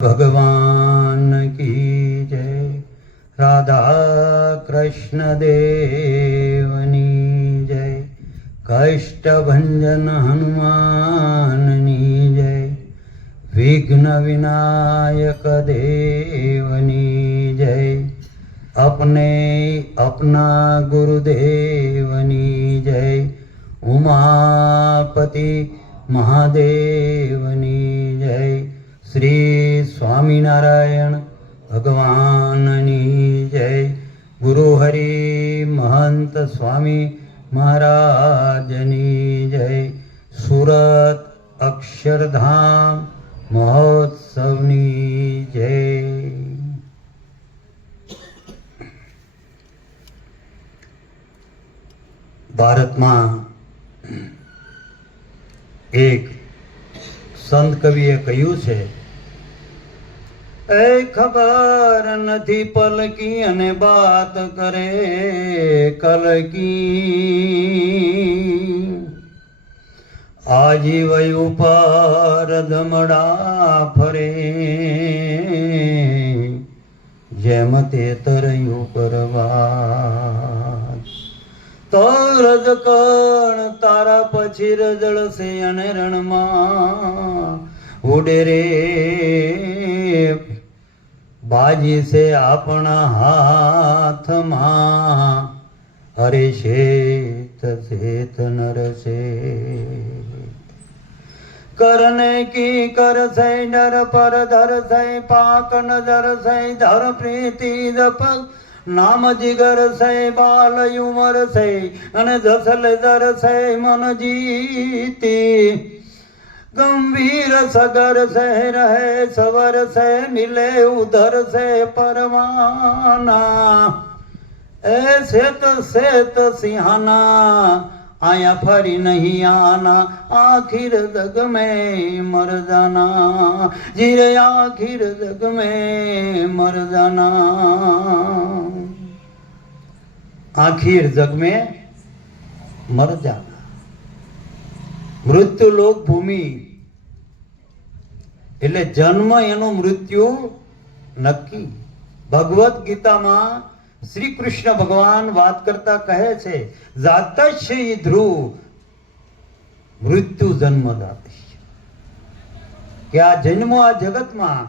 भगवान की जय। राधा कृष्ण देवनी जय। कष्टभंजन हनुमाननी जय। विघ्न विनायक देवनी जय। अपने अपना गुरुदेवनी जय। उमापति महादेवनी जय। श्री स्वामीनारायण भगवाननी जय। गुरु हरि महंत स्वामी महाराजनी जय। सूरत अक्षरधाम महोत्सवनी जय। ભારતમાં એક સંત કવિએ કહ્યું છે, એ ખબર નથી પલકી અને બાત કરે કલકી, આજીવ ઉપર ધમડા ફરે જેમ તે તરયું પરવા. તો રજકણ તારા પછી રજળશે અને રણમાં ઉડે રે બાજી છે આપણા હાથમાં. હરે શેત શેત નરસે કરને કી કરશે નર પર ધરશે પાક નજર છે ધર પ્રીતિ જપ નામ જીગર છે બાલ ઉમર છે અને જસલ દર છે મન જીતી. ગંભીર સગર છે રહે સવર છે મિલે ઉધર છે પરવાના. એ શેત શેત સિંહાના આયા ફરી નહીં આના. આખિર જગ में मर जाना जीरे आखिर जग में मर जाना. आखिर जग में मर जाना. મૃત્યુ લોક ભૂમિ એટલે જન્મ એનું મૃત્યુ નક્કી. ભગવદ્ ગીતામાં શ્રી કૃષ્ણ ભગવાન વાત કરતા કહે છે, જાતસ્ય ધ્રુવ મૃત્યુ જન્મદાતસ્ય, કે આ જન્મ આ જગતમાં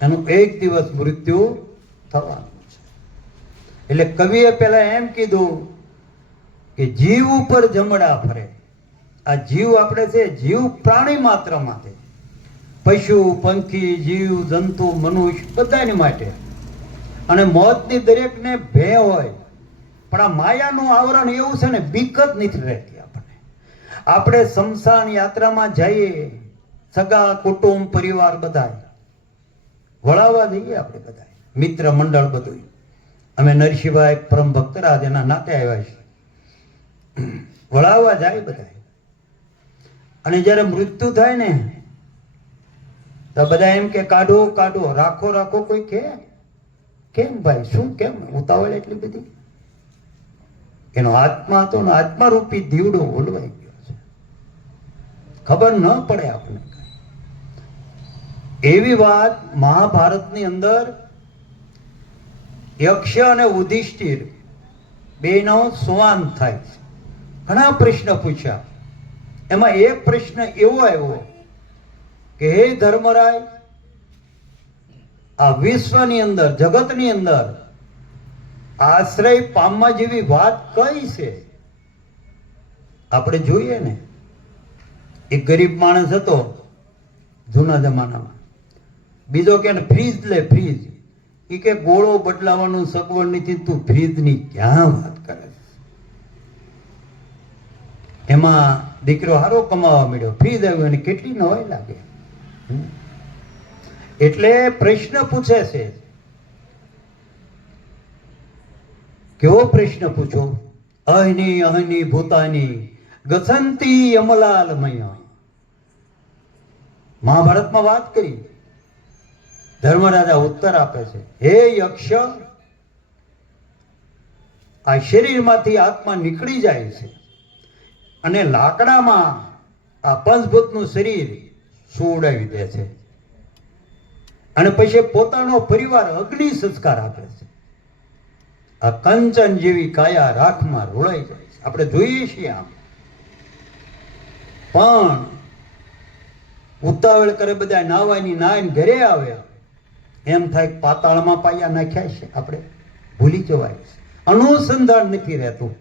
એનું એક દિવસ મૃત્યુ થવાનું છે. એટલે કવિએ પેલા એમ કીધું કે જીવ ઉપર જમડા ફરે. આ જીવ આપણે છે જીવ પ્રાણી માત્ર માટે, પશુ પંખી જીવ જંતુ મનુષ્ય બધાની માટે. અને મોતની દરેકને ભે હોય, પણ આ માયાનું આવરણ એવું છે ને, બીક જ નથી રહેતી આપણને. આપણે શમશાન યાત્રામાં જઈએ, સગા કુટુંબ પરિવાર બધા વળાવવા જઈએ, આપણે બધા મિત્ર મંડળ બધું. અમે નરસિંહભાઈ પરમ ભક્તરાજ એના નાતે આવ્યા છીએ, વળાવવા જાય બધા. અને જયારે મૃત્યુ થાય ને તો બધા એમ કે કાઢો કાઢો, રાખો રાખો. કોઈ કે કેમ ભાઈ, શું કેમ ઉતાવળ એટલી બધી? એનો આત્મા હતો ને, આત્મા રૂપી દીવડો ઓલવાઈ ગયો છે, ખબર ન પડે આપણને. એવી વાત મહાભારતની અંદર યક્ષ અને યુધિષ્ઠિર બેનો સંવાદ થાય છે. ઘણા પ્રશ્ન પૂછ્યા. એમાં એક પ્રશ્ન એવો આવ્યો કે હે ધર્મરાય, આ વિશ્વની અંદર જગતની અંદર આશ્રય પામવા જેવી વાત કઈ છે? આપણે જોઈએ ને, એક ગરીબ માણસ હતો જૂના જમાનામાં. બીજો કે ફ્રીજ લે ફ્રીજ. એ કે ગોળો બદલાવાનું સગવડ નથી, તું ફ્રીજની ક્યાં વાત કરે? એમાં દીકરો હારો કમાવા મળ્યો, ફ્રીજ આવ્યું, અને કેટલી નવાઈ લાગે. એટલે પ્રશ્ન પૂછે છે. કેવો પ્રશ્ન પૂછો? અહની અહની ભૂતાની ગસંતી અમલાલમય. મહાભારતમાં વાત કરી. ધર્મરાજા ઉત્તર આપે છે, હે યક્ષ, આ શરીરમાંથી આત્મા નીકળી જાય છે અને લાકડામાં આ પંચભૂતનું શરીર સુવડાવી દે છે. અને પછી પોતાનો પરિવાર અગ્નિ સંસ્કાર આપે છે. આ કંચન જેવી કાયા રાખમાં રોળાઈ જાય છે. આપણે જોઈએ છીએ આમ, પણ ઉતાવળ કરે બધા નાવાની નાઈને ઘરે આવે એમ થાય પાતાળમાં પાયા નાખ્યા છે. આપણે ભૂલી જવાય છે, અનુસંધાન નથી રહેતું.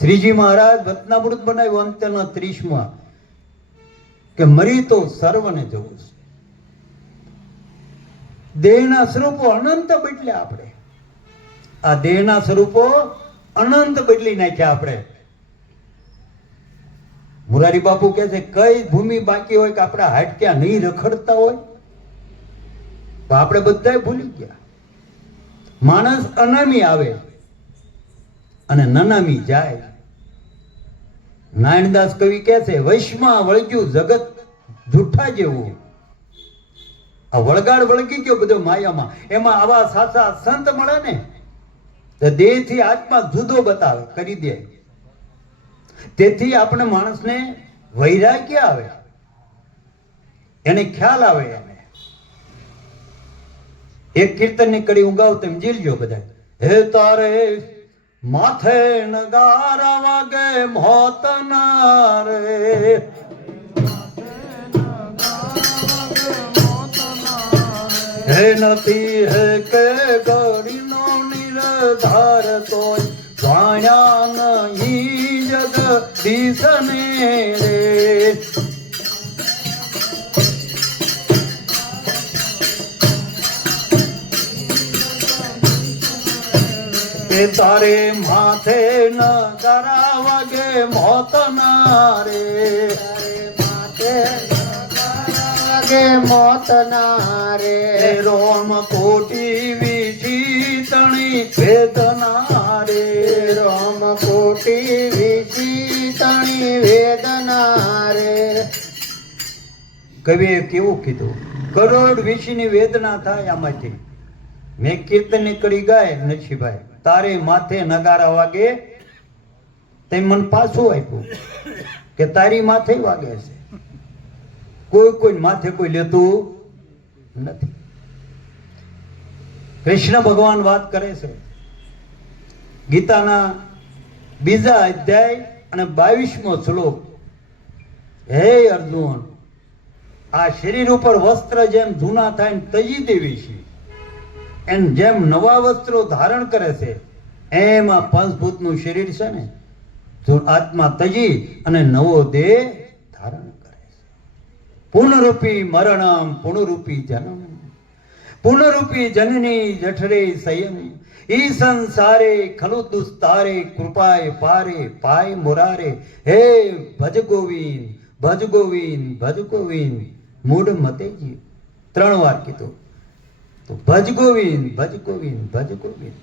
શ્રીજી મહારાજ વતનામૃત બનાવ્યું અંત્યના 30માં કે મરી તો સર્વને જવું છે. દેહના સ્વરૂપો અનંત બદલ્યા આપણે. આ દેહના સ્વરૂપો અનંત બદલી નાખ્યા આપણે. મુરારી બાપુ કહે છે કઈ ભૂમિ બાકી હોય કે આપણા હાડક્યા નહીં રખડતા હોય, તો આપણે બધા ભૂલી ગયા. માણસ અનામી આવે અને નનામી જાય. નારાયણદાસ કવિ કહે છે વૈશ્વમાં વળગ્યું જગત જૂઠા જેવું. આ વળગાડ વળગી ગયો બધો માયામાં. એમાં આવા સાચા સંત મળે ને તો દેહ થી આત્મા જુદો બતાવે કરી દે. તેથી આપણે માણસને વૈરાગ્ય આવે, એને ખ્યાલ આવે. એને એક કીર્તનની કડી ઉગાવ તેમ જીલજો બધા. હે તારે માથે નગારા વાગે મોતના રે, હે નથી હે કે ગરીનો નિર્ધાર તોય જાણ્યા નહીં જગદીશને રે. કે તારે માથે નગારા વાગે મોતના રે, મોતના રે. રોમ કોટી વિચિતણી વેદના રે, રોમ કોટી વિચિતણી વેદના રે. કવિએ કેવું કીધું, કરોડ વિશીની વેદના થાય આમાંથી. મેં કીર્તનની કડી ગાય નરસિંહભાઈ, તારે માથે નગારા વાગે, તે મને પાછું આપ્યું કે તારી માથે વાગે છે. કોઈ માથે કોઈ લેતું નથી. કૃષ્ણ ભગવાન વાત કરે છે ગીતાના 2 અધ્યાય અને 22મો શ્લોક. હે અર્જુન, આ શરીર ઉપર વસ્ત્ર જેમ જૂના થાય તજી દેવી છે, એમ જેમ નવા વસ્ત્રો ધારણ કરે છે, એમ આ પંચભૂતનું શરીર છે ને, આત્મા તજી અને નવો દેહ ધારણ. પુનરૂપી મરણમ પુનરૂપી જન્મ, પુનરૂપી જનની જઠરે સંયમ. ઈ સંસારે ખલુ દુસ્તારે કૃપાય પારે પાય મુરારે. હે ભજ ગોવિંદ ભજ ગોવિંદ ભજ ગોવિંદ મૂઢ મતેજી. 3 વાર કીધું. તો ભજ ગોવિંદ ભજ ગોવિંદ ભજ ગોવિંદ.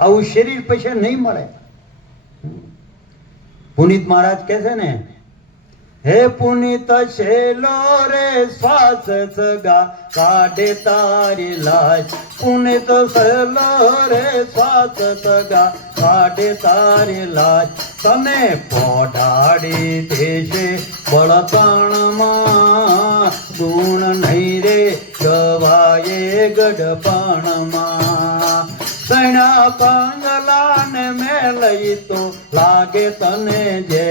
આવું શરીર પછી નહીં મળે. પુનિત મહારાજ કહે છે ને, હે પુનિત શેલો રે શ્વાસ સગા કાઢે તારી લાજ. પુનિત શેલો રે શ્વાસ સગા કાઢે તારી લાજ. તને પોઢાડી દેશે બળપણમાં, ગુણ નહીં રે ગવાયે ગઢપણમાં. સૈણા પાંગલાને મેલઈ તો લાગે તને જે,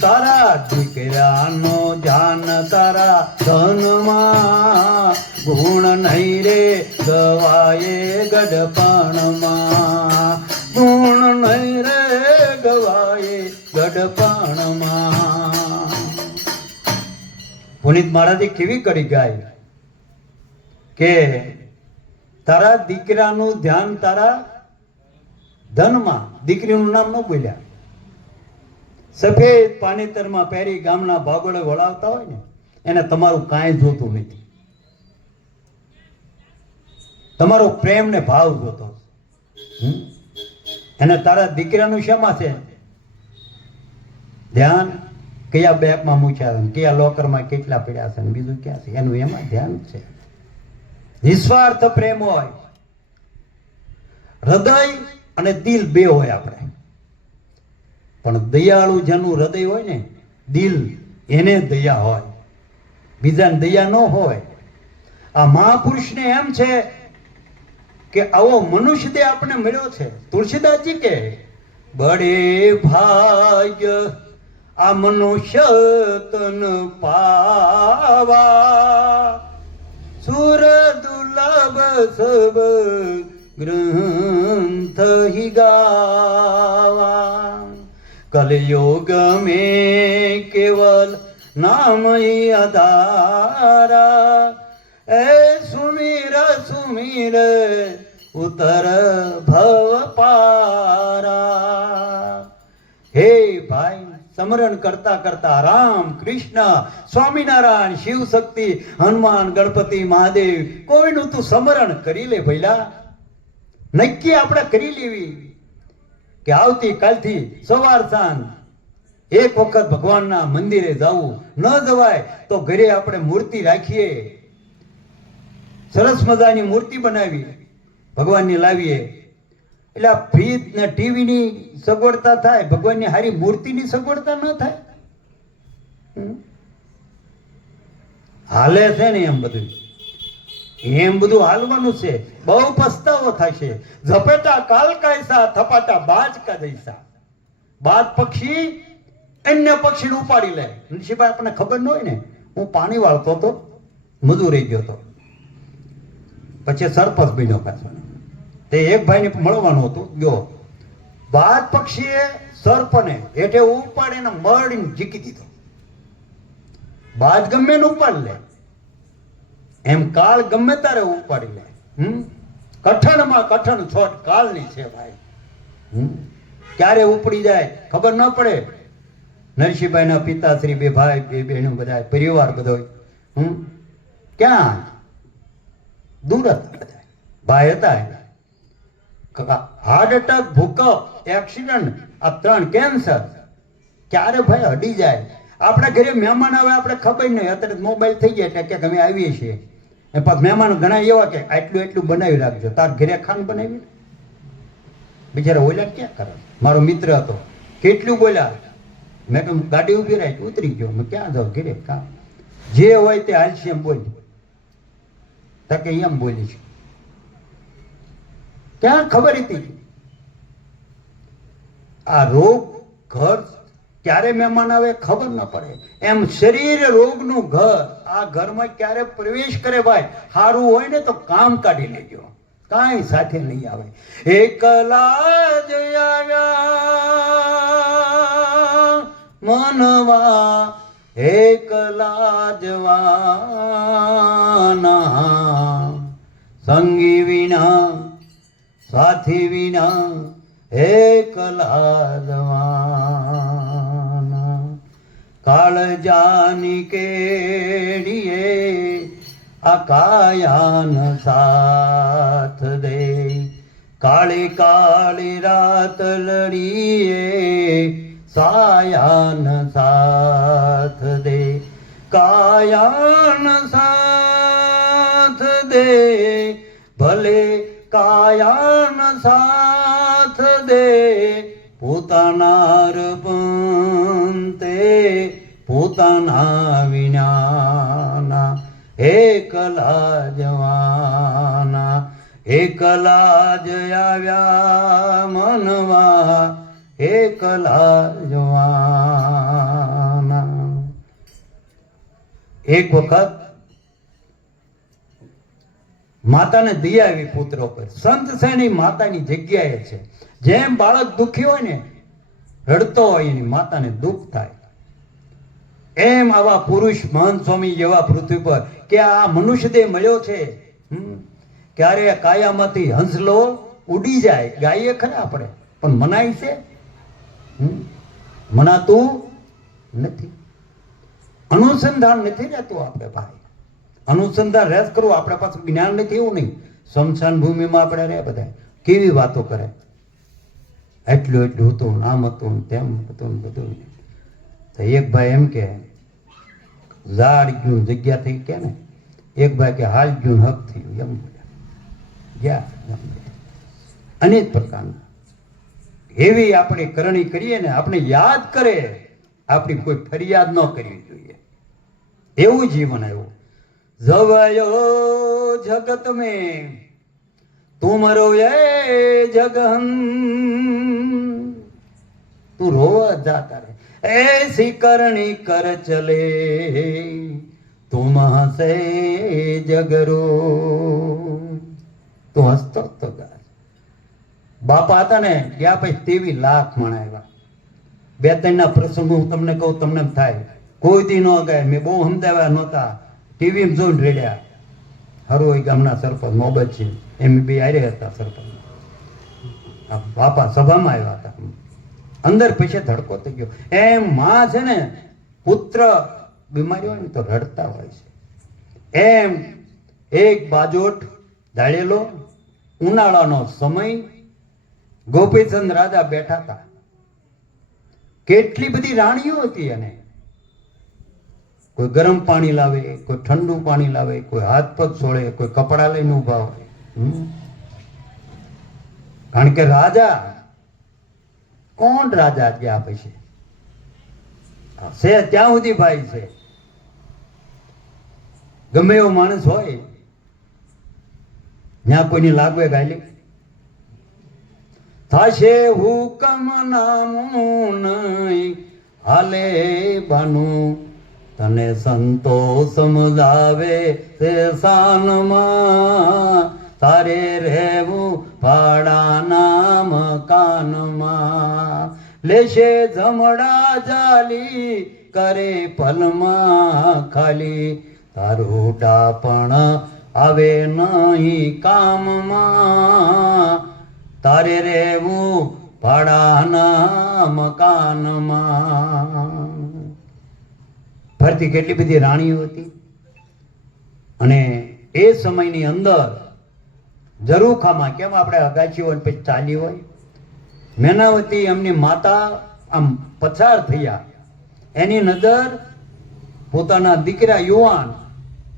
તારા દીકરાનો જાન તારા ધનમાં, ગુણ નહીં રે ગવાયે ગઢપણમાં, ગુણ નહીં રે ગવાયે ગઢપણમાં. પુનિત મહારાજે કેવી કરી ગાય કે તારા દીકરાનું ધ્યાન તારા ધનમાં. દીકરીનું નામ ન બોલ્યા. સફેદ પાણીતરમાં પહેરી ગામના ભાગોળે વળાવતા હોય ને, એને તમારું કાંઈ જોતું નથી. તમારો પ્રેમ ને ભાવ જોતો. એને તારા દીકરાનું શેમાં છે ધ્યાન? કયા બેગમાં મૂક્યા છે, કયા લોકરમાં કેટલા પડ્યા છે, બીજું ક્યાં છે, એનું એમાં ધ્યાન છે. નિસ્વાર્થ પ્રેમ હોય. હૃદય અને દિલ બે હોય આપણે. પણ દયાળુ જેનું હૃદય હોય ને, દિલ, એને દયા હોય. બીજાને દયા ન હોય. આ મહાપુરુષને એમ છે કે આવો મનુષ્ય દેહ આપણે મળ્યો છે. તુલસીદાસજી કે બડે ભાગ્ય આ મનુષ્ય તન પાવા, સુર દુર્લભ સબ ગ્રંથ હિ ગાવા, કલયુગ में केवल नाम ही आधारा, ए सुमिर सुमिर उतर भव पारा. હે ભાઈ, સ્મરણ કરતા કરતા રામ, કૃષ્ણ, સ્વામિનારાયણ, શિવ શક્તિ, હનુમાન, ગણપતિ, મહાદેવ કોઈનું તું સ્મરણ કરી લે ભઈલા. નક્કી આપણે કરી લેવી કે આવતી કાલથી સવાર સાંજ એક વખત ભગવાનના મંદિરે જવું. ન જવાય તો ઘરે આપણે મૂર્તિ રાખીએ, સરસ મજાની મૂર્તિ બનાવી ભગવાનની લાવીએ. એટલે આ ફ્રીજ ને ટીવીની સગવડતા થાય, ભગવાનની હારી મૂર્તિની સગવડતા ન થાય. હાલે છે ને એમ બધું હાલવાનું છે. બહુ પસ્તાવો થશે. ઝપેટા કાલ કાયસા, થપાટા બાજ કા જૈસા. બાજ પક્ષી અન્ય પક્ષીને ઉપાડી લે. નરસિંહભાઈ આપણને ખબર ન હોય ને, હું પાણી વાળતો હતો, મજૂરી ગયો હતો, પછી સરપંચ બન્યો પાછો. તે એક ભાઈને મળવાનું હતું, ગયો. બાજ પક્ષીએ સરપને હેઠે ઉપાડીને મરડીને ઝીકી દીધો. બાજ ગમે ને ઉપાડી લે, એમ કાળ ગમે તારે ઉપાડી લે. કઠણમાં કઠણ છોટ કાળની છે ભાઈ. ક્યારે ઉપડી જાય ખબર ન પડે. નરસિંહભાઈના પિતાશ્રી, બે ભાઈ, બે બહેનો, બધા પરિવાર બધો ક્યાં દૂર હતા. બધા ભાઈ હતા. હાર્ટ એટેક, ભૂકંપ, એક્સિડન્ટ, આ 3 કેન્સર ક્યારે ભાઈ અડી જાય. આપણા ઘરે મહેમાન આવે આપણે ખબર નહીં. અત્યારે મોબાઈલ થઈ ગયા એટલે કે અમે આવીએ છીએ. મહેમાનો ઘણા એવા કે આટલું એટલું બનાવી રાખજો. તાર ઘરે ખાન બનાવી. બિચારા ઓલા ક્યાં કરે. મારો મિત્ર હતો, કેટલું બોલ્યા. મેં કહ્યું ગાડી ઉભી રાખી, ઉતરી ગયો. મેં ક્યાં જાઉં ઘરે, કામ જે હોય તે હાલશે એમ બોલી. તકે એમ બોલી છે. ક્યાં ખબર હતી. આ રોગ ઘર ક્યારે મહેમાન આવે ખબર ન પડે. એમ શરીર રોગનું ઘર. આ ઘરમાં ક્યારે પ્રવેશ કરે ભાઈ, સારું હોય ને તો કામ કાઢી લેજો, કાંઈ સાથે નહીં આવે. એકલા જ આવ્યા મનવા, એકલા જવાના, સંગી વિના સાથી વિના એકલા જવાના. કાળજાની કેડીએ આ કાયાન સાથ દે, કાળી કાળી રાત લડીએ સાયાન સાથ દે, કાયાન સાથ દે, ભલે કાયાન સાથ દે, પોતાના રપંતે પોતાના વિનાના, એકલા જવાના, એકલા જ આવ્યા મનવા, એકલા જવાના. એક વખત માતાને દયા આવી પુત્ર પર. સંત શ્રેણી માતાની જગ્યાએ છે. જેમ બાળક દુઃખી હોય ને, રડતો હોય, એની માતાને દુઃખ થાય. એમ આવા પુરુષ મહંત સ્વામી જેવા પૃથ્વી પર કે આ મનુષ્ય દેહ મળ્યો છે, ક્યારે કાયામાંથી હંસલો ઉડી જાય. ગાઈએ ખરા આપણે, પણ મનાય છે? મનાતું નથી. અનુસંધાન નથી રહેતું આપણે ભાઈ. અનુસંધાન રેસ કરવું આપણે પાછું જ્ઞાન નથી એવું નહીં. સ્મશાન ભૂમિમાં આપણે રહે બધા કેવી વાતો કરે. એટલું એટલું હતું, આમ હતું, તેમ હતું, બધું. તો એક ભાઈ એમ કે ઝાડ ગયું જગ્યા થઈ કે ને, એક ભાઈ કે હાલ ગયું હક થયું, એમ ગયા. અનેક પ્રકારના એવી આપણે કરણી કરીએ ને, આપણે યાદ કરે, આપણી કોઈ ફરિયાદ ન કરવી જોઈએ. એવું જીવન આવ્યું. जवयो जगत में तुमरो ये जगहन, तू रोवा जाता रहे ऐसी करनी कर चले, तुम हसे जगरो. તું હસતો તો ગાય. બાપા હતા ને ગયા પછી 23 લાખ મણ આવ્યા. 2-3 ના પ્રસંગો હું તમને કહું, તમને થાય કોઈ દી ન ગાય. મેં બહુ સમજાવ્યા નહોતા, ટીવી જોઈને રેડ્યા. હરોઈ ગામના સરપંચ મોહબ્બત છે એમ બે આરે હતા સરપંચ. બાપા સભામાં આવ્યા હતા. અંદર પછી ધડકો થઈ ગયો. એમ માં છે ને પુત્ર બીમારી હોય ને તો રડતા હોય છે. એમ એક બાજોટ ધાળેલો ઉનાળાનો સમય, ગોપીચંદ રાજા બેઠા હતા. કેટલી બધી રાણીઓ હતી. અને કોઈ ગરમ પાણી લાવે, કોઈ ઠંડુ પાણી લાવે, કોઈ હાથ પગ છોડે, કોઈ કપડા લઈને ઉભા હોય. કારણ કે રાજા કોણ? રાજા ગયા પછી છે ત્યાં સુધી ભાઈ છે. ગમે એવો માણસ હોય ત્યાં કોઈની લાગવે ગાયલી થશે હુકમ નામું નહીં હાલે બાનું, તને સંતો સમજાવે તે સાનમાં, તારે રહેવું ભાડાના મકાનમાં, લેશે જમડા જાલી કરે પલમાં ખાલી, તારું ડાપણ આવે નહીં કામમાં, તારે રહેવું ભાડાના મકાનમાં. ફરતી કેટલી બધી રાણીઓ હતી. અને એ સમયની અંદર ઝરૂખામાં, કેમ આપણે અગાચી હોય પછી ચાલી હોય, મેનાવતી એમની માતા આમ પસાર થયા. એની નજર પોતાના દીકરા યુવાન,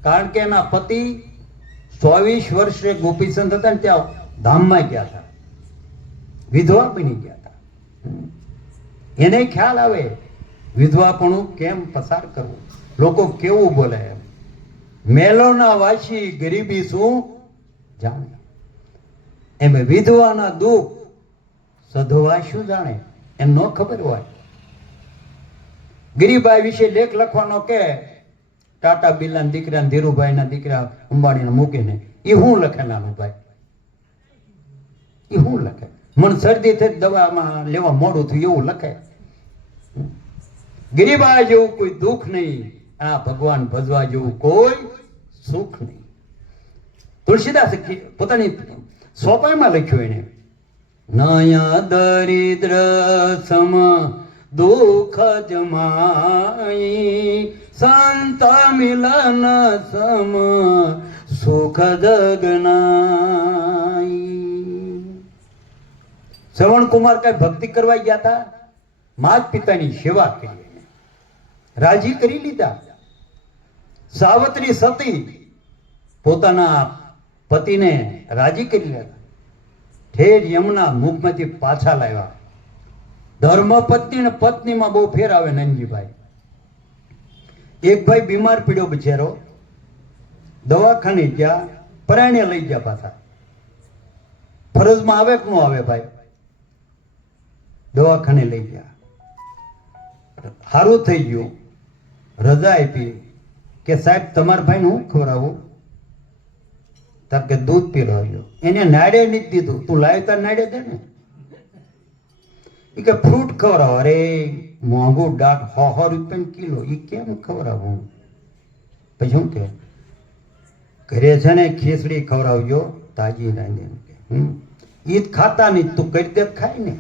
કારણ કે એના પતિ 24 વર્ષે ગોપીચંદ હતા ને ત્યાં ધામમાં ગયા હતા, વિધવા બની ગયા હતા. એને ખ્યાલ આવે વિધવાપણું કેમ પસાર કરવું, લોકો કેવું બોલે. એમ મેલોના વાસી ગરીબી શું જાણે, એમ વિધવાના દુઃખ સધવા શું જાણે, એમ ન ખબર હોય. ગરીબાઈ વિશે લેખ લખવાનો કે ટાટા બિરલા દીકરા, ધીરુભાઈ ના દીકરા અંબાણીને મૂકીને, એ શું લખે નાનું ભાઈ? એ શું લખે? મને શરદી થઈ દવામાં લેવા મોડું થયું એવું લખે. ગરીબાઈ જેવું કોઈ દુઃખ નહીં, આ ભગવાન ભજવા જેવું કોઈ સુખ નહીં. તુલસીદાસ પોતાની સોપાઈમાં લખ્યું એને, નયા દરિદ્ર સમ દુઃખ જમાઈ, સંત મિલન સમ સુખ જગનાઈ. શ્રવણ કુમાર કઈ ભક્તિ કરવા ગયા હતા, માત પિતાની સેવા કરી, રાજી કરી લીધા. સાવત્રી સતી પોતાના પતિને રાજી કરી લીધા. ઠેર યમુના મુખમાંથી પાછા લાવ્યા. ધર્મપત્ની ને પત્નીમાં બહુ ફેર આવે નંદજીભાઈ. એક ભાઈ બીમાર પડ્યો બિચારો, દવાખાને ગયા, પરાણે લઈ ગયા પાછા. ફરજમાં આવે કે ન આવે ભાઈ? દવાખાને લઈ ગયા, સારું થઈ ગયું, રજા આપી કે સાહેબ તમારા ભાઈને હું ખવડાવું? તાર કે દૂધ પીવડાવ્યો. એને નાડે નથી દીધું, તું લાવ્યો તાર નાડે દે ને. એ કે ફ્રૂટ ખવડાવો. અરે મોંઘું દાટ 100 રૂપિયા કિલો, એ કેમ ખવડાવું? પછી શું કે ઘરે છે ને ખીચડી ખવડાવજો તાજી રાંધીને. ઈ જ ખાતા નહીં, તું કરી દે ખાય ને.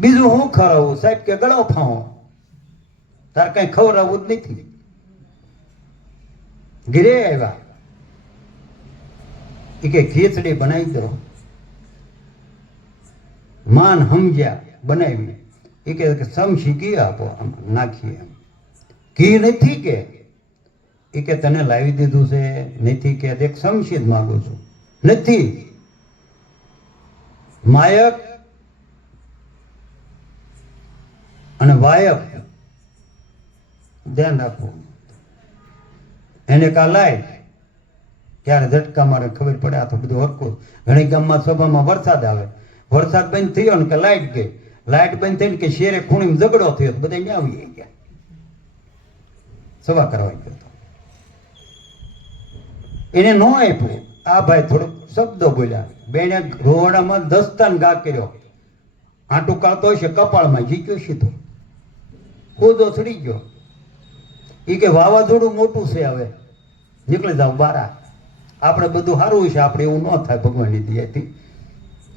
બીજું હું ખવડાવું? સાહેબ કે ગળો ફાવો, તાર કઈ ખવડાવવું જ નથી. ઘરે આવ્યા, એ કે ખીચડી બનાવી દો. માન સમજ્યા, બનાવી. એ કે સમસી ઘી આપો, નાખીએ. ઘી નથી કે? એ કે તને લાવી દીધું છે નથી કે? એક સમસી જ માંગુ છું. નથી. માયક અને વાયક ધ્યાન રાખવું. એને કા લાઈટ ત્યારે ઝટકા મારે ખબર પડે આ તો બધું હરકું. ઘણી ગામમાં સભામાં વરસાદ આવે, વરસાદ બંધ થયો ને કે લાઈટ ગઈ, લાઈટ બંધ થઈને કે શેરે ખૂણીમાં ઝઘડો થયો, બધા ત્યાં આવી ગયા સભા કરવા ગયો તો. એને ન આપ્યું. આ ભાઈ થોડોક શબ્દો બોલ્યા, બેને રોવાડામાં દસ્તાન ઘા કર્યો, આંટું કાઢતો હશે કપાળમાં, જીક્યો સીધો ખોદો ચડી ગયો. એ કે વાવાઝોડું મોટું છે, હવે નીકળી જાવ બારા, આપણે બધું સારું છે, આપણે એવું ન થાય ભગવાનની દયાથી.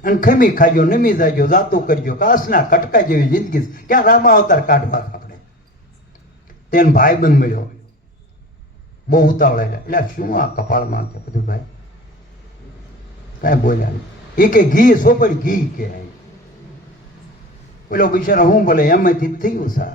અને ખમી ખાજો, નમી જાજો, જાતું કરજો, કાસના કટકા જેવી જિંદગી, ક્યાં રામા અવતાર કાઢવા આપણે. તેને ભાઈ બંધ મળ્યો, બહુ ઉતાવળેલા, એટલે શું આ કપાળમાં કે બધું ભાઈ કાંઈ બોલ્યા નહીં. એ કે ઘી સોપડી ઘી કે પેલો બિચારા હું બોલે એમાંથી થયું સા